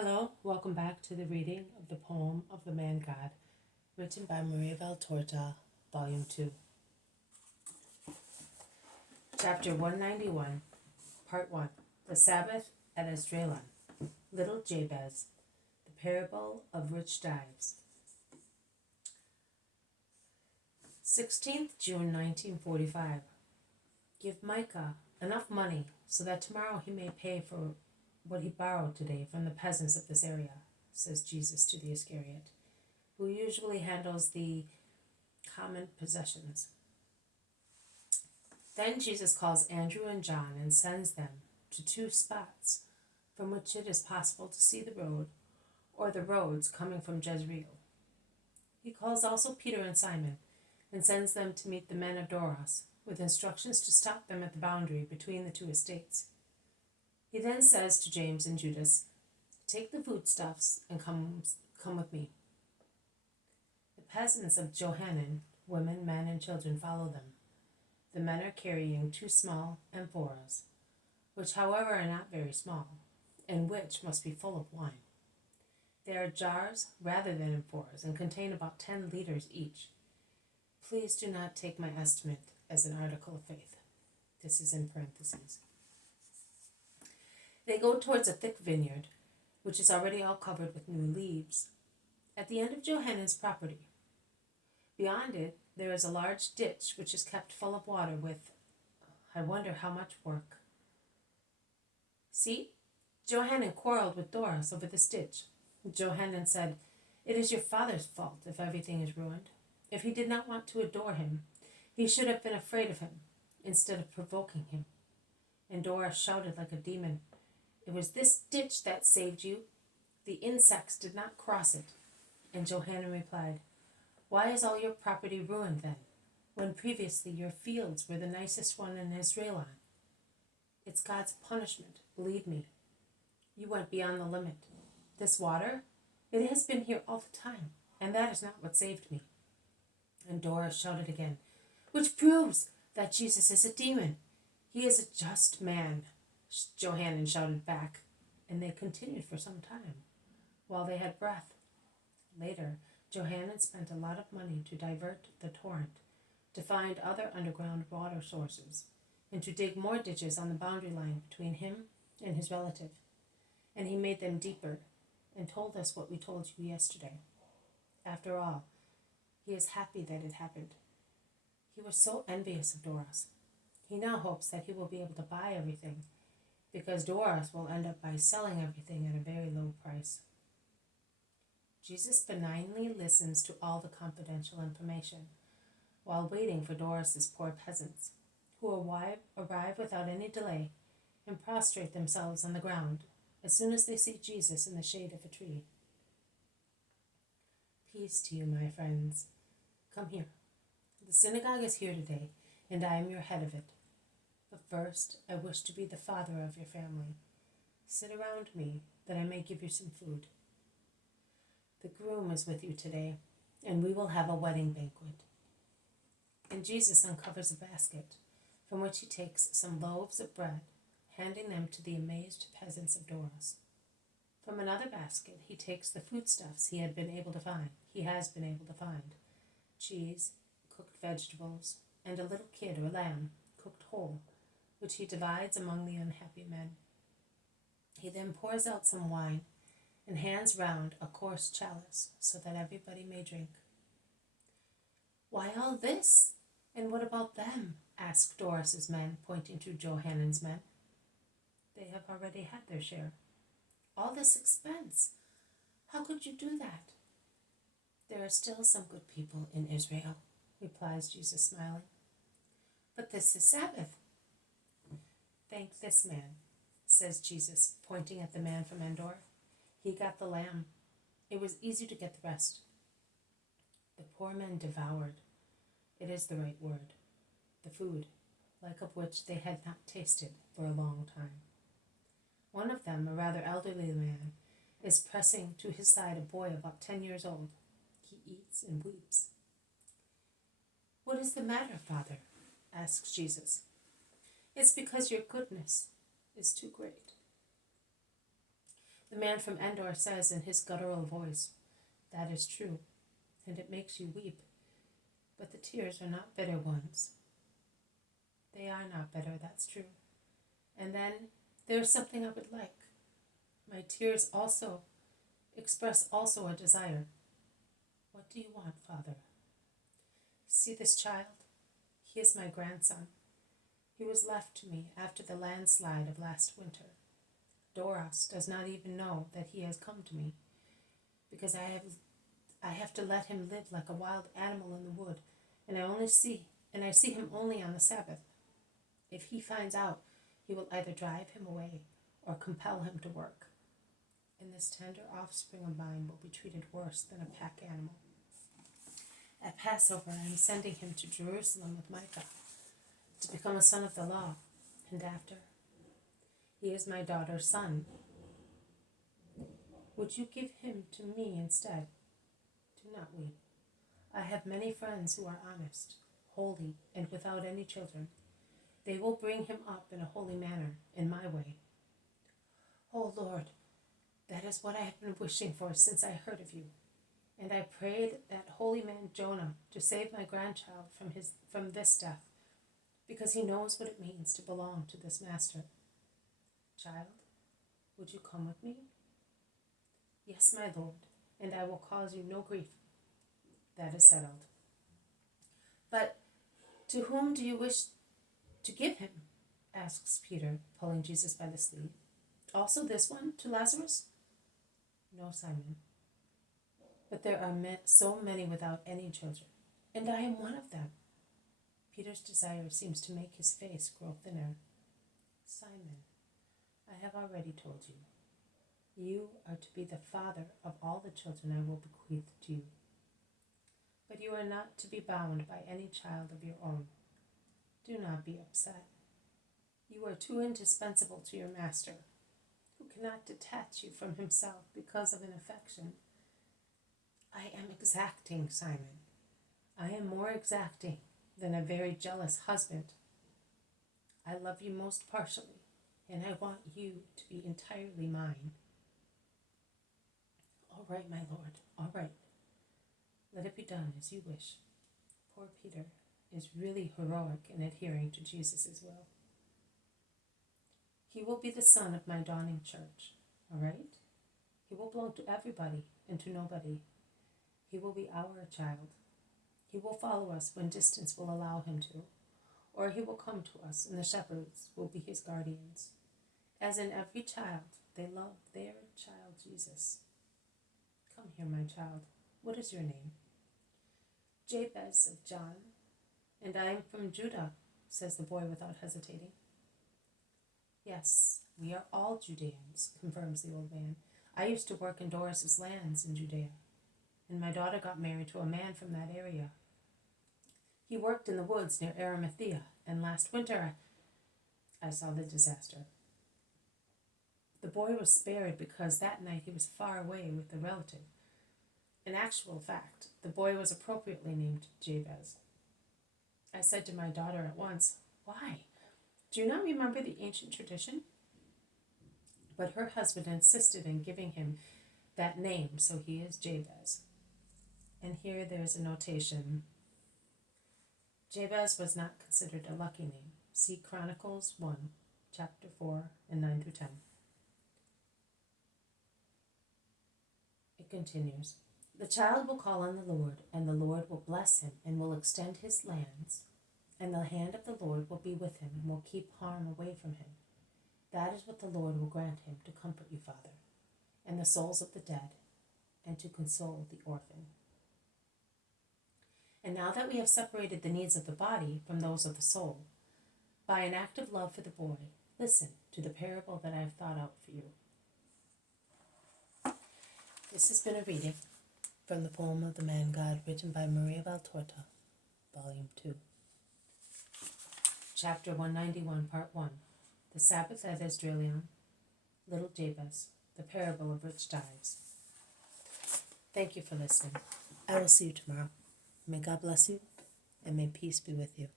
Hello, welcome back to the reading of the poem of the Man God, written by Maria Valtorta, Volume 2. Chapter 191, Part 1, The Sabbath at Esdraelon, Little Jabez, the Parable of Rich Dives. 16th June 1945. Give Micah enough money so that tomorrow he may pay for what he borrowed today from the peasants of this area, says Jesus to the Iscariot, who usually handles the common possessions. Then Jesus calls Andrew and John and sends them to two spots from which it is possible to see the road or the roads coming from Jezreel. He calls also Peter and Simon and sends them to meet the men of Doros, with instructions to stop them at the boundary between the two estates. He then says to James and Judas, "Take the foodstuffs and come with me." The peasants of Johanan, women, men, and children, follow them. The men are carrying two small amphoras, which however are not very small, and which must be full of wine. They are jars rather than amphoras and contain about 10 liters each. Please do not take my estimate as an article of faith. This is in parentheses. They go towards a thick vineyard, which is already all covered with new leaves, at the end of Johannan's property. Beyond it, there is a large ditch which is kept full of water with, I wonder how much work. See, Johanan quarreled with Doris over this ditch. Johanan said, "It is your father's fault if everything is ruined. If he did not want to adore him, he should have been afraid of him, instead of provoking him." And Doris shouted like a demon, "It was this ditch that saved you. The insects did not cross it." And Johanan replied, "Why is all your property ruined then, when previously your fields were the nicest one in Esdraelon? It's God's punishment, believe me. You went beyond the limit. This water, it has been here all the time, and that is not what saved me." And Doris shouted again, "Which proves that Jesus is a demon. He is a just man." Johanan shouted back, and they continued for some time, while they had breath. Later, Johanan spent a lot of money to divert the torrent, to find other underground water sources, and to dig more ditches on the boundary line between him and his relative. And he made them deeper, and told us what we told you yesterday. After all, he is happy that it happened. He was so envious of Doris. He now hopes that he will be able to buy everything, because Doris will end up by selling everything at a very low price. Jesus benignly listens to all the confidential information, while waiting for Doris's poor peasants, who arrive without any delay and prostrate themselves on the ground as soon as they see Jesus in the shade of a tree. "Peace to you, my friends. Come here. The synagogue is here today, and I am your head of it. But first, I wish to be the father of your family. Sit around me, that I may give you some food. The groom is with you today, and we will have a wedding banquet." And Jesus uncovers a basket, from which he takes some loaves of bread, handing them to the amazed peasants of Doros. From another basket he takes the foodstuffs he has been able to find, cheese, cooked vegetables, and a little kid or lamb, cooked whole, which he divides among the unhappy men. He then pours out some wine and hands round a coarse chalice so that everybody may drink. "Why all this? And what about them?" asked Doris's men, pointing to Johanan's men. "They have already had their share." "All this expense? How could you do that?" "There are still some good people in Israel," replies Jesus, smiling. "But this is Sabbath." "Thank this man," says Jesus, pointing at the man from Endor. "He got the lamb. It was easy to get the rest." The poor men devoured, it is the right word, the food, like of which they had not tasted for a long time. One of them, a rather elderly man, is pressing to his side a boy about 10 years old. He eats and weeps. "What is the matter, Father?" asks Jesus. "It's because your goodness is too great." The man from Endor says in his guttural voice, "That is true, and it makes you weep. But the tears are not bitter ones." They are not bitter, that's true. And then there is something I would like. My tears also express also a desire. What do you want, Father? See this child? He is my grandson. He was left to me after the landslide of last winter. Doros does not even know that he has come to me, because I have to let him live like a wild animal in the wood, and I see him only on the Sabbath. If he finds out, he will either drive him away or compel him to work. And this tender offspring of mine will be treated worse than a pack animal. At Passover, I am sending him to Jerusalem with Micah to become a son of the law, and after, he is my daughter's son. Would you give him to me instead? Do not weep. I have many friends who are honest, holy, and without any children. They will bring him up in a holy manner, in my way. Oh Lord, that is what I have been wishing for since I heard of you. And I prayed that holy man Jonah to save my grandchild from this death, because he knows what it means to belong to this master. Child, would you come with me? Yes, my Lord, and I will cause you no grief. That is settled. But to whom do you wish to give him? Asks Peter, pulling Jesus by the sleeve. Also this one, to Lazarus? No, Simon. But there are so many without any children, and I am one of them. Peter's desire seems to make his face grow thinner. Simon, I have already told you. You are to be the father of all the children I will bequeath to you. But you are not to be bound by any child of your own. Do not be upset. You are too indispensable to your master, who cannot detach you from himself because of an affection. I am exacting, Simon. I am more exacting than a very jealous husband. I love you most partially, and I want you to be entirely mine. All right, my lord, all right. Let it be done as you wish. Poor Peter is really heroic in adhering to Jesus' will. He will be the son of my dawning church, all right? He will belong to everybody and to nobody. He will be our child. He will follow us when distance will allow him to, or he will come to us and the shepherds will be his guardians. As in every child, they love their child Jesus. Come here, my child. What is your name? Jabez of John. And I am from Judah, says the boy without hesitating. Yes, we are all Judeans, confirms the old man. I used to work in Doris's lands in Judea, and my daughter got married to a man from that area. He worked in the woods near Arimathea, and last winter I saw the disaster. The boy was spared because that night he was far away with a relative. In actual fact, the boy was appropriately named Jabez. I said to my daughter at once, "Why? Do you not remember the ancient tradition?" But her husband insisted in giving him that name, so he is Jabez. And here there's a notation. Jabez was not considered a lucky name. See Chronicles 1, chapter 4, and 9 through 10. It continues. The child will call on the Lord, and the Lord will bless him and will extend his lands, and the hand of the Lord will be with him and will keep harm away from him. That is what the Lord will grant him to comfort you, Father, and the souls of the dead, and to console the orphan. And now that we have separated the needs of the body from those of the soul, by an act of love for the boy, listen to the parable that I have thought out for you. This has been a reading from the poem of the Man God, written by Maria Valtorta, Volume 2. Chapter 191, Part 1. The Sabbath at Esdraelon, Little Jabez, the Parable of Rich Tithes. Thank you for listening. I will see you tomorrow. May God bless you, and may peace be with you.